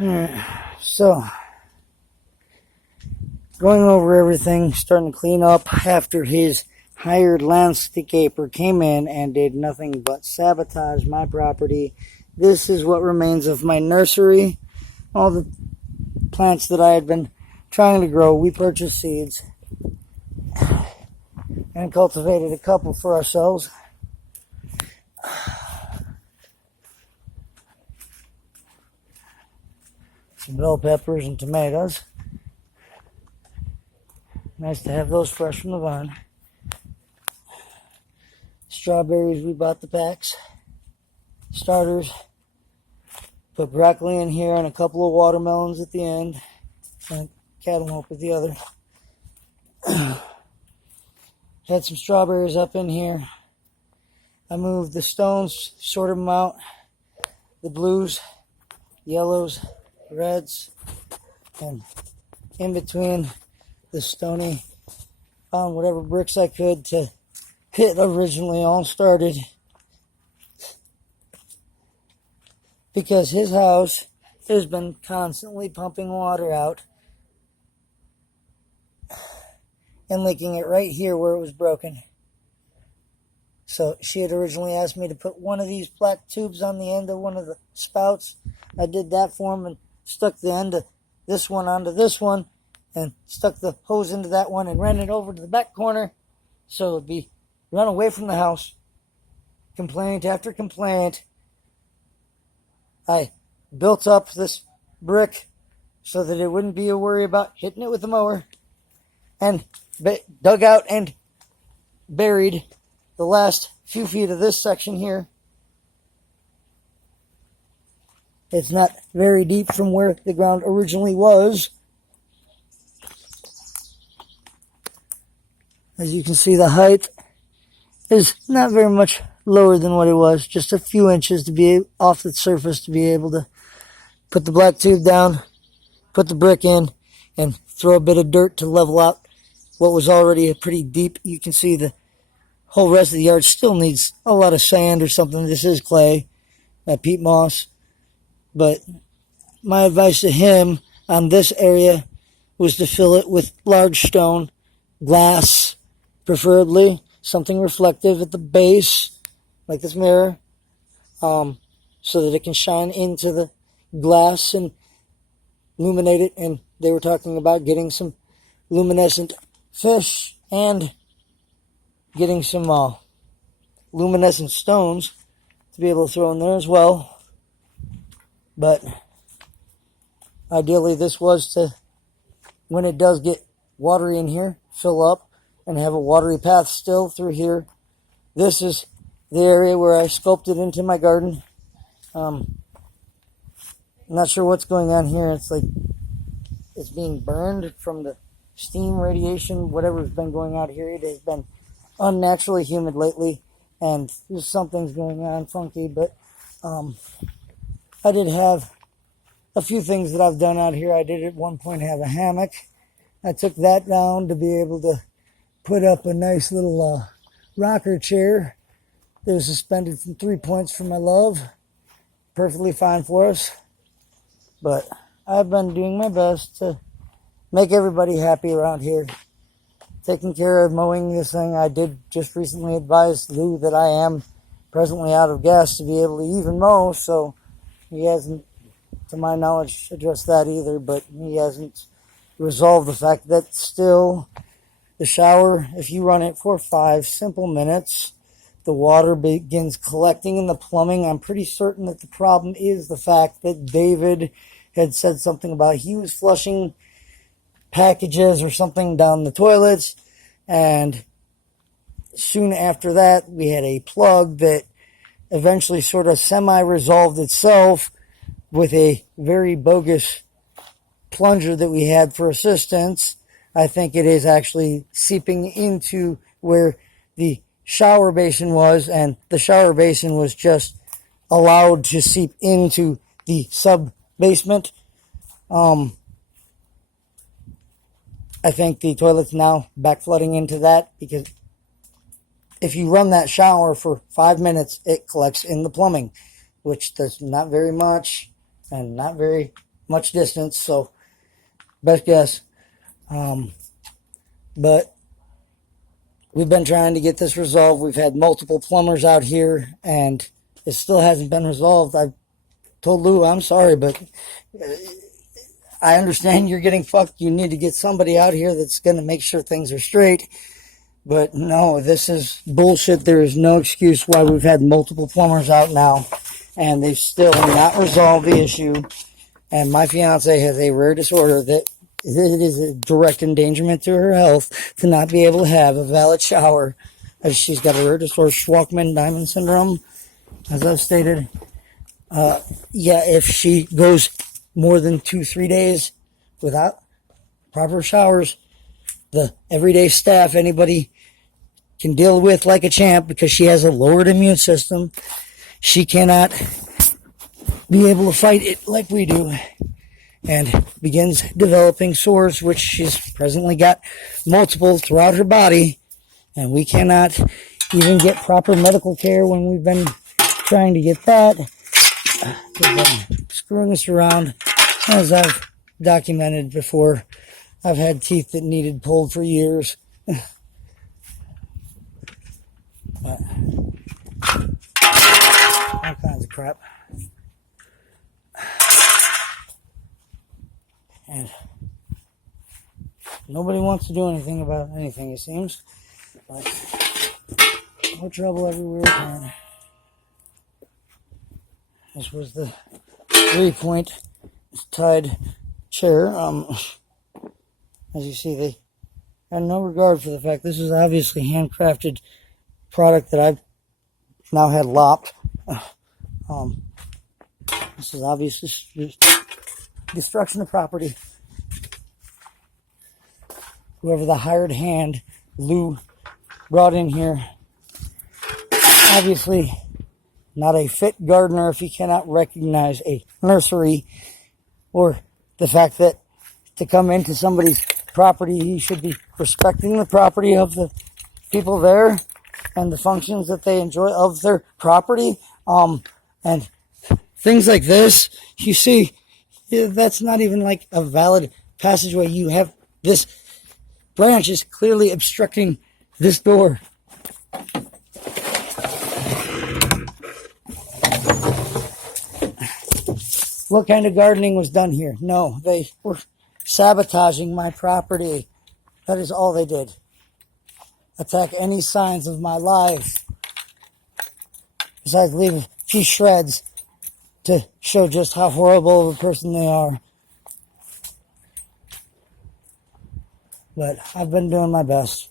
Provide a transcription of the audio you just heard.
Alright, so going over everything, starting to clean up after his hired landscaper came in and did nothing but sabotage my property. This is what remains of my nursery. All the plants that I had been trying to grow, we purchased seeds and cultivated a couple for ourselves. Some bell peppers and tomatoes. Nice to have those fresh from the vine. Strawberries, we bought the packs. Starters. Put broccoli in here and a couple of watermelons at the end. And cantaloupe at the other. Had some strawberries up in here. I moved the stones, sorted them out. The blues, yellows, reds, and in between the stony, found whatever bricks I could to hit originally all started. Because his house has been constantly pumping water out and leaking it right here where it was broken. So she had originally asked me to put one of these black tubes on the end of one of the spouts. I did that for him and stuck the end of this one onto this one and stuck the hose into that one and ran it over to the back corner so it would be run away from the house. Complaint after complaint. I built up this brick so that it wouldn't be a worry about hitting it with the mower, and dug out and buried the last few feet of this section here. It's not very deep from where the ground originally was. As you can see, the height is not very much lower than what it was, just a few inches to be off the surface to be able to put the black tube down, put the brick in, and throw a bit of dirt to level out what was already a pretty deep. You can see the whole rest of the yard still needs a lot of sand or something. This is clay, peat moss. But my advice to him on this area was to fill it with large stone, glass, preferably something reflective at the base, like this mirror, so that it can shine into the glass and illuminate it. And they were talking about getting some luminescent fish and getting some luminescent stones to be able to throw in there as well. But ideally this was to, when it does get watery in here, fill up and have a watery path still through here. This is the area where I sculpted into my garden. I'm not sure what's going on here. It's like it's being burned from the steam radiation, whatever's been going out here. It has been unnaturally humid lately, and there's something's going on funky. But I did have a few things that I've done out here. I did at one point have a hammock. I took that down to be able to put up a nice little rocker chair that was suspended from 3 points for my love. Perfectly fine for us. But I've been doing my best to make everybody happy around here. Taking care of mowing this thing. I did just recently advise Lou that I am presently out of gas to be able to even mow, so he hasn't, to my knowledge, addressed that either, but he hasn't resolved the fact that still the shower, if you run it for 5 simple minutes, the water begins collecting in the plumbing. I'm pretty certain that the problem is the fact that David had said something about he was flushing packages or something down the toilets, and soon after that we had a plug that eventually sort of semi-resolved itself with a very bogus plunger that we had for assistance. I think it is actually seeping into where the shower basin was, and the shower basin was just allowed to seep into the sub-basement. I think the toilet's now back flooding into that, because if you run that shower for 5 minutes, it collects in the plumbing, which does not very much and not very much distance, so best guess. But we've been trying to get this resolved. We've had multiple plumbers out here, and it still hasn't been resolved. I've told Lou, I'm sorry, but I understand you're getting fucked. You need to get somebody out here that's going to make sure things are straight. But no, this is bullshit. There is no excuse why we've had multiple plumbers out now, and they've still not resolved the issue. And my fiance has a rare disorder that it is a direct endangerment to her health to not be able to have a valid shower, as she's got a rare disorder, Shwachman-Diamond syndrome, as I've stated. If she goes more than 2-3 days without proper showers, the everyday staff, anybody can deal with like a champ, because she has a lowered immune system. She cannot be able to fight it like we do, and begins developing sores, which she's presently got multiple throughout her body, and we cannot even get proper medical care when we've been trying to get that. They've been screwing us around, as I've documented before. I've had teeth that needed pulled for years. But all kinds of crap. And nobody wants to do anything about anything, it seems. But more trouble everywhere we can. This was the 3-point tied chair. As you see, they had no regard for the fact this is obviously handcrafted product that I've now had lopped. This is obviously destruction of property. Whoever the hired hand Lou brought in here, obviously not a fit gardener if he cannot recognize a nursery, or the fact that to come into somebody's property, he should be respecting the property of the people there and the functions that they enjoy of their property. And things like this, you see, that's not even like a valid passageway. You have this branch is clearly obstructing this door. What kind of gardening was done here? No, they were sabotaging my property. That is all they did. Attack any signs of my life. Besides, leave a few shreds to show just how horrible of a person they are. But I've been doing my best.